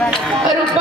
रुपये